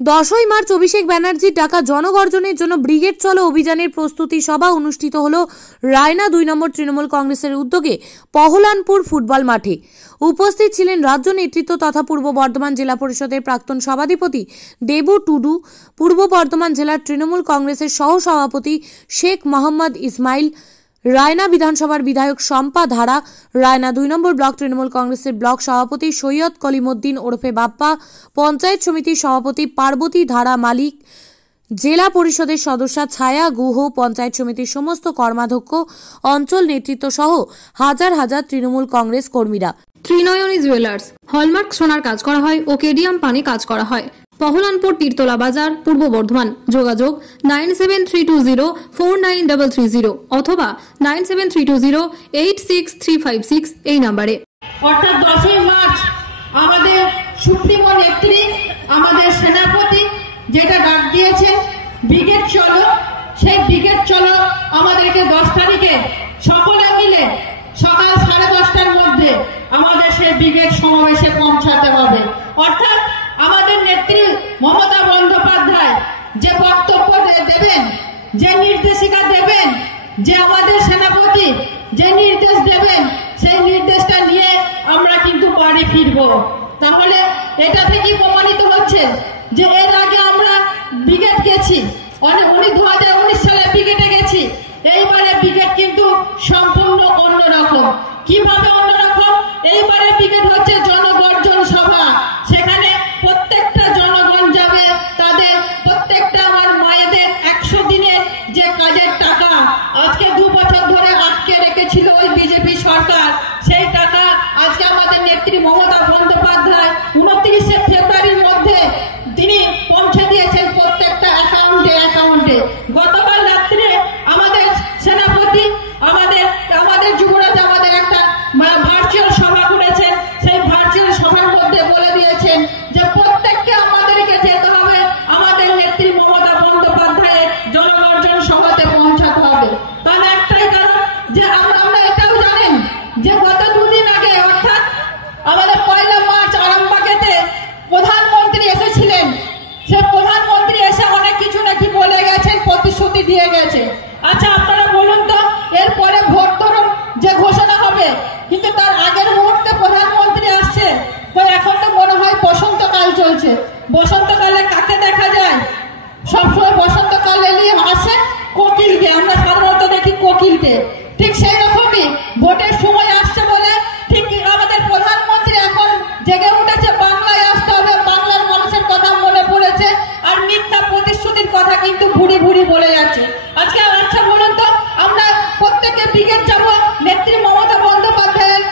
10ই March অভিষেক ব্যানার্জির ডাকা জনগর্জনের জন্য ব্রিগেড চলো অভিযানের প্রস্তুতি সভা অনুষ্ঠিত হলো রায়না 2 নম্বর তৃণমূল কংগ্রেসের উদ্যোগে পহলানপুর ফুটবল মাঠে। উপস্থিত ছিলেন রাজ্য নেতৃত্ব তথা পূর্ব বর্ধমান জেলা পরিষদের প্রাক্তন সভাধিপতি দেবু টুডু, পূর্ব বর্ধমান জেলার তৃণমূল কংগ্রেসের সহ সভাপতি শেখ মোহাম্মদ ইসমাইল, রায়না বিধানসভার বিধায়ক শম্পা ধারা, রায়না 2 নম্বর ব্লক তৃণমূল কংগ্রেসের ব্লক সভাপতি সৈয়দ কলিমুদ্দিন ওরফে বাপ্পা, পঞ্চায়েত সমিতির সভাপতি পার্বতী ধারা মালিক, জেলা পরিষদের সদস্যা ছায়া গুহ, পঞ্চায়েত সমিতির সমস্ত কর্মাধ্যক্ষ, অঞ্চল নেতৃত্ব সহ হাজার হাজার তৃণমূল কংগ্রেস কর্মীরা। ত্রিনয়নী জুয়েলার্স হলমার্ক সোনার কাজ করা হয় ও কেডিয়াম পানি কাজ করা হয়। পহলানপুর তীরতলা বাজার, পূর্ব বর্ধমান। যোগাযোগ 9732049330 অথবা 9732086356 এই নম্বরে। অর্থাৎ 10ই মার্চ আমাদের সুপ্রিমো নেত্রী, আমাদের সেনাপতি যেটা ডাক দিয়েছেন ব্রিগেড চলো, সেই ব্রিগেড চলো আমাদেরকে 10 তারিখে সকলে মিলে সকাল 10:30টার মধ্যে আমাদের সেই ব্রিগেড সমাবেশে পৌঁছাতে হবে। অর্থাৎ আমাদের নেত্রী মমতা বন্দ্যোপাধ্যায় যে বক্তব্য দেবেন, যে নির্দেশিকা দেবেন, যে আমাদের সেনাপতি যে নির্দেশ দেবেন, সেই নির্দেশটা নিয়ে আমরা কিন্তু বাড়ি ফিরব। তাহলে এটা থেকেই প্রমাণিত হচ্ছে যে এর আগে আমরা ব্রিগেড গেছি, উনি 2019 সালে ব্রিগেডে গেছি, এইবারে ব্রিগেড কিন্তু সম্পূর্ণ অন্যরকম। কিভাবে অন্যরকম? এইবারে ব্রিগেড হচ্ছে জনগর্জন সভা। সেখানে প্রত্যেকটা জনগণ যাবে, তাদের প্রত্যেকটা আমার মায়েদের 100 দিনের যে কাজের টাকা আজকে 2 বছর ধরে আটকে রেখেছিল ওই বিজেপি সরকার, সেই টাকা আজকে আমাদের নেত্রী মমতা বন্দ্যোপাধ্যায় 29শে ফেব্রুয়ারির মধ্যে তিনি পৌঁছে দিয়েছেন প্রত্যেকটা অ্যাকাউন্টে। গতকাল রাত্রে আমাদের সেনাপতি, আমাদের যুবরাজ আমাদের একটা ভার্চুয়াল সভা করেছেন। সেই ভার্চুয়াল সভার মধ্যে বলে দিয়েছেন যে প্রত্যেককে আমাদেরকে যেতে হবে আমাদের নেত্রী মমতা বন্দ্যোপাধ্যায়ের জনগর্জন সভাতে পৌঁছাতে হবে। তার একটাই কারণ যে আমরা এটাও জানেন যে গত 2 দিন আগে অর্থাৎ আমাদের 1 মার্চ আরামবাগেতে প্রধানমন্ত্রী এসেছিলেন। সে প্রধানমন্ত্রী এসে অনেক কিছু নাকি বলে গেছেন, প্রতিশ্রুতি দিয়ে গেছে। আচ্ছা আপনারা বলুন তো, এরপরে ভোট ধরুন যে ঘোষণা হবে, কিন্তু তার আগের মুহূর্তে প্রধানমন্ত্রী আসছে, তো এখন তো মনে হয় বসন্তকাল চলছে। বসন্তকালে কাকে দেখা যায়? সবসময় বসন্তকাল এলে আসে কোকিলকে, আমরা সাধারণত দেখি কোকিলকে। ঠিক সেই রকমই ভোটের সময় আসছে বলে ঠিক আমাদের প্রধানমন্ত্রী এখন জেগে উঠেছে, বাংলায় আসতে হবে, বাংলার মানুষের কথা মনে পড়েছে, আর মিথ্যা প্রতিশ্রুতির কথা কিন্তু ভুড়ি ভুড়ি বলে যাচ্ছে। আজকে আচ্ছা বলুন তো, আমরা প্রত্যেকে ব্রিগেড যাব, নেত্রী মমতা বন্দ্যোপাধ্যায়ের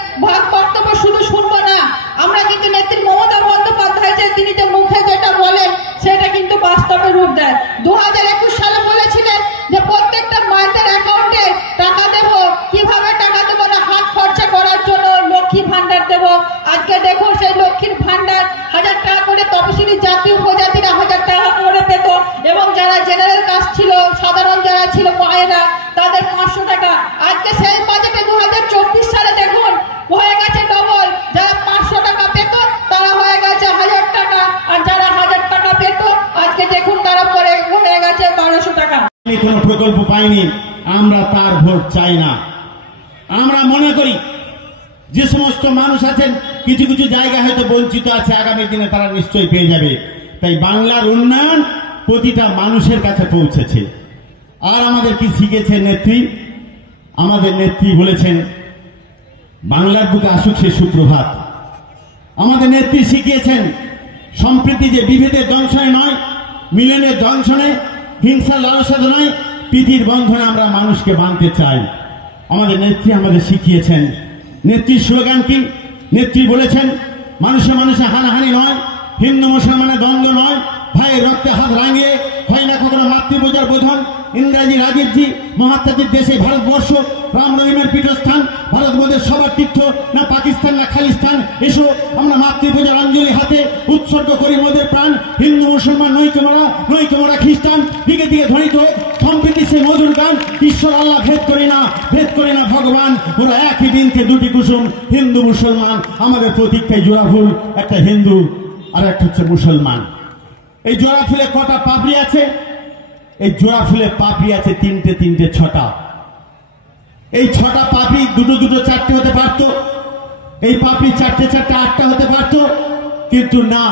বক্তব্য শুধু শুনবো না, আমরা কিন্তু নেত্রী মমতা বন্দ্যোপাধ্যায় যে তিনি যে মুখে যেটা বলেন সেটা কিন্তু বাস্তবে রূপ দেয়। 2021 সালে বলেছিলেন যে প্রত্যেকটা মায়েদের অ্যাকাউন্টে টাকা দেব। কিভাবে টাকা দেবো? না, হাত খরচা করার জন্য লক্ষ্মী ভান্ডার দেব। আজকে দেখো সেই লক্ষ্মীর ভান্ডার 1000 টাকা করে তপশিলি জাতি উপজাতিরা 1000 টাকা করে পেত, এবং যারা জেনারেল কাস্ট ছিল, সাধারণ যারা ছিল মায়েরা, তাদের 500 টাকা। আজকে সেই বাজেটে 2024 সালে দেখুন হয়ে গেছে ডবল। যারা 500 টাকা পেত তারা হয়ে গেছে 1000 টাকা, আর যারা 1000 টাকা পেত আজকে দেখুন তারা পরে হয়ে গেছে 1200 টাকা। কোনো প্রকল্প পাইনি, আমরা তার ভোট চাই না। আমরা মনে করি যে সমস্ত মানুষ আছেন কিছু কিছু জায়গায় হয়তো বঞ্চিত আছে, আগামী দিনে তারা নিশ্চয়ই পেয়ে যাবে। তাই বাংলার উন্নয়ন প্রতিটা মানুষের কাছে পৌঁছেছে। আর আমাদের কি শিখেছে নেত্রী? আমাদের নেত্রী বলেছেন বাংলার বুকে আসুক সে সুপ্রভাত। আমাদের নেত্রী শিখিয়েছেন সম্প্রীতি যে বিভেদের দংশনে নয়, মিলনের দংশনে, হিংসা লালসাতে নয়, প্রীতির বন্ধনে আমরা মানুষকে বাঁধতে চাই। আমাদের নেত্রী আমাদের শিখিয়েছেন। নেত্রীর স্লোগান কি? নেত্রী বলেছেন মানুষে মানুষে হানাহানি নয়, হিন্দু মুসলমানের দ্বন্দ্ব নয়, ভাইয়ের রক্তে হাত রাঙিয়ে হয় না কখনো মাতৃপূজার বোধন। ইন্দিরাজি, রাজীবজি, মহাত্মাজির দেশে ভারতবর্ষ, রাম রহিমের পীঠস্থান, ভারত বোধের সবার তীর্থ, না পাকিস্তান না খালিস্তান। এসো আমরা মাতৃপূজার অঞ্জলি হাতে উৎসর্গ করি মোদের প্রাণ। হিন্দু মুসলমান নৈক্য মোরা খ্রিস্টান, দিকে দিকে ধ্বনিত সম্প্রীতি সে মধুর গান। ঈশ্বর আল্লাহ ভেদ করে না ভগবান, ওরা একই দিনকে দুটি কুসুম। হিন্দু মুসলমান আমাদের প্রতীক্ষায় জোড়া ফুল, একটা হিন্দু আর একটা হচ্ছে মুসলমান। এই জোড়া ফুলে কটা পাপড়ি আছে? এই জোড়া ফুলে পাপড়ি আছে তিনটে তিনটে ছটা। এই ছটা পাপড়ি দুটো দুটো চারটে হতে পারতো, এই পাপড়ি চারটে চারটে আটটা হতে পারতো, কিন্তু না,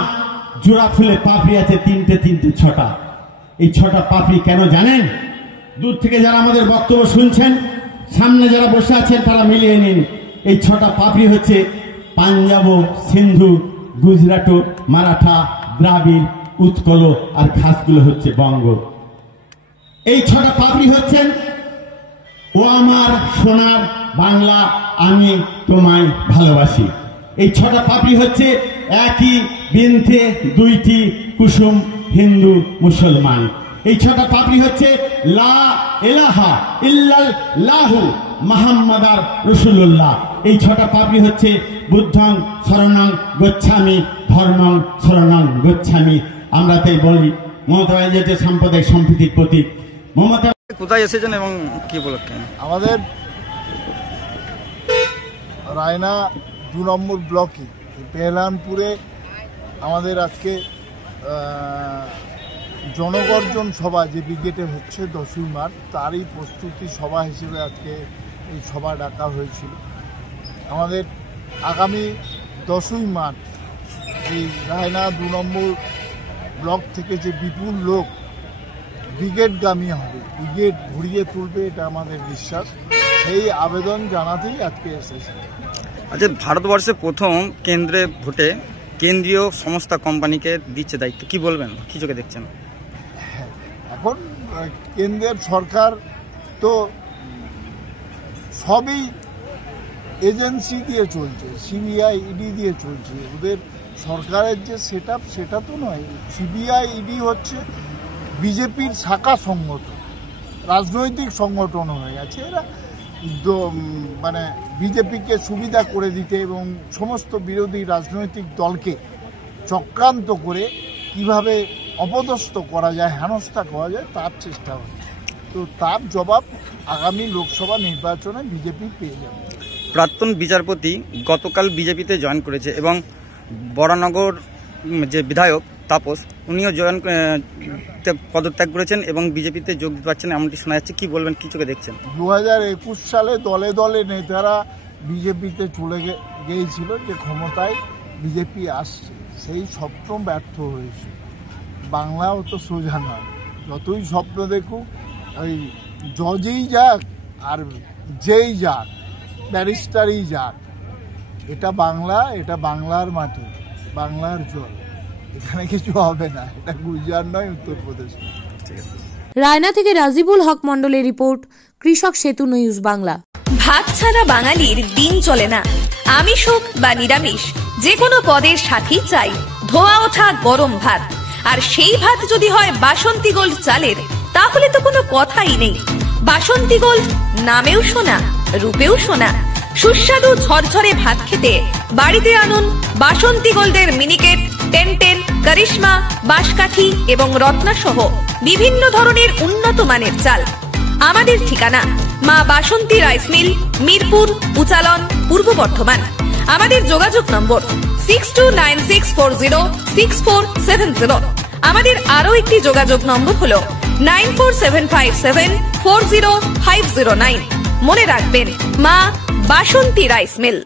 জোড়া ফুলে পাপড়ি আছে তিনটে তিনটে ছটা। এই ছটা পাপড়ি কেন জানেন? দূর থেকে যারা আমাদের বক্তব্য শুনছেন, সামনে যারা বসে আছেন তারা মিলিয়ে নিন। এই ছটা পাপড়ি হচ্ছে পাঞ্জাব, সিন্ধু, গুজরাট, মারাঠা, দ্রাবিড়, উৎকল, আর খাসগুলো হচ্ছে বঙ্গ। এই ছটা পাপড়ি হচ্ছেন ও আমার সোনার বাংলা, আমি তোমায় ভালোবাসি। এই ছটা পাপড়ি হচ্ছে একই বৃন্তে দুইটি কুসুম, হিন্দু মুসলমান। এই ছটা পাপড়ি হচ্ছে লা ইলাহা ইল্লাল্লাহু মুহাম্মাদুর রাসূলুল্লাহ। এই ছটা পাপড়ি হচ্ছে বুদ্ধং শরণং গচ্ছামি, ধর্মং শরণং গচ্ছামি। আমরা তাই বলি মমতা ব্যানার্জি সাম্প্রদায়িক সম্প্রীতির প্রতীক। মমতা কোথায় এসেছেন এবং কি উপলক্ষে? আমাদের রায়না 2 নম্বর ব্লকে পেহলানপুরে আমাদের আজকে জনগর্জন সভা যে ব্রিগেডে হচ্ছে 10ই মার্চ, তারই প্রস্তুতি সভা হিসেবে আজকে এই সভা ডাকা হয়েছিল। আমাদের আগামী 10ই মার্চ এই রায়না 2 নম্বর ব্লক থেকে যে বিপুল লোক ব্রিগেডগামী হবে, ব্রিগেড ঘুরিয়ে তুলবে, এটা আমাদের বিশ্বাস। সেই আবেদন জানাতেই আজকে এসেছে। আচ্ছা, ভারতবর্ষে প্রথম কেন্দ্রে ভোটে কেন্দ্রীয় সংস্থা কোম্পানিকে দিচ্ছে দায়িত্ব, কি বলবেন, কি চোখে দেখছেন? এখন কেন্দ্রের সরকার তো সবই এজেন্সি দিয়ে চলছে, সিবিআই, ইডি দিয়ে চলছে। ওদের সরকারের যে সেটআপ সেটা তো নয়। সিবিআই, ইডি হচ্ছে বিজেপির শাখা সংগঠন, রাজনৈতিক সংগঠন হয়ে গেছে। এরা মানে বিজেপিকে সুবিধা করে দিতে এবং সমস্ত বিরোধী রাজনৈতিক দলকে চক্রান্ত করে কিভাবে অপদস্থ করা যায়, হেনস্থা করা যায়, তার চেষ্টা হচ্ছে। তো তার জবাব আগামী লোকসভা নির্বাচনে বিজেপি পেয়ে যাবে। প্রাক্তন বিচারপতি গতকাল বিজেপিতে জয়েন করেছে এবং বরানগর যে বিধায়ক তাপস, উনিও পদত্যাগ করেছেন এবং বিজেপিতে যোগ দিতে পারছেন এমনটি শোনা যাচ্ছে, কি বলবেন, কি চোখে দেখছেন? 2021 সালে দলে দলে নেতারা বিজেপিতে চলে গিয়েছিল যে ক্ষমতায় বিজেপি আসছে, সেই স্বপ্ন ব্যর্থ হয়েছে। বাংলাও তো সোজা নয়, যতই স্বপ্ন দেখুক, ওই জজই যাক আর যেই যাক, ব্যারিস্টারই যাক, এটা বাংলা, এটা বাংলার মাটি, বাংলার জল, এখানে কিছু হবে না। এটা গুজরাট নয়, উত্তরপ্রদেশ। রায়না থেকে রাজিবুল হক মন্ডলের রিপোর্ট, কৃষক সেতু নিউজ বাংলা। ভাত ছাড়া বাঙালির দিন চলে না। আমিষ হোক বা নিরামিষ, যে কোনো পদের সাথেই চাই ধোয়া ওঠা গরম ভাত। আর সেই ভাত যদি হয় বাসন্তী গোল্ড চালের, তাহলে তো কোনো কথাই নেই। বাসন্তী গোল্ড, নামেও শোনা, রূপেও শোনা। সুস্বাদু ঝরঝরে ভাত খেতে বাড়িতে আনুন বাসন্তী গোল্ডের মিনিকেট, 1010, করিশ্মা, বাঁশকাঠি এবং রত্না সহ বিভিন্ন ধরনের উন্নত মানের চাল। আমাদের ঠিকানা মা বাসন্তী রাইস মিল, মিরপুর, উচালন, পূর্ব বর্ধমান। আমাদের যোগাযোগ নম্বর 6296406470। আমাদের আরো একটি যোগাযোগ নম্বর হলো 9475740509। মনে রাখবেন, মা বাসন্তী রাইস মিল।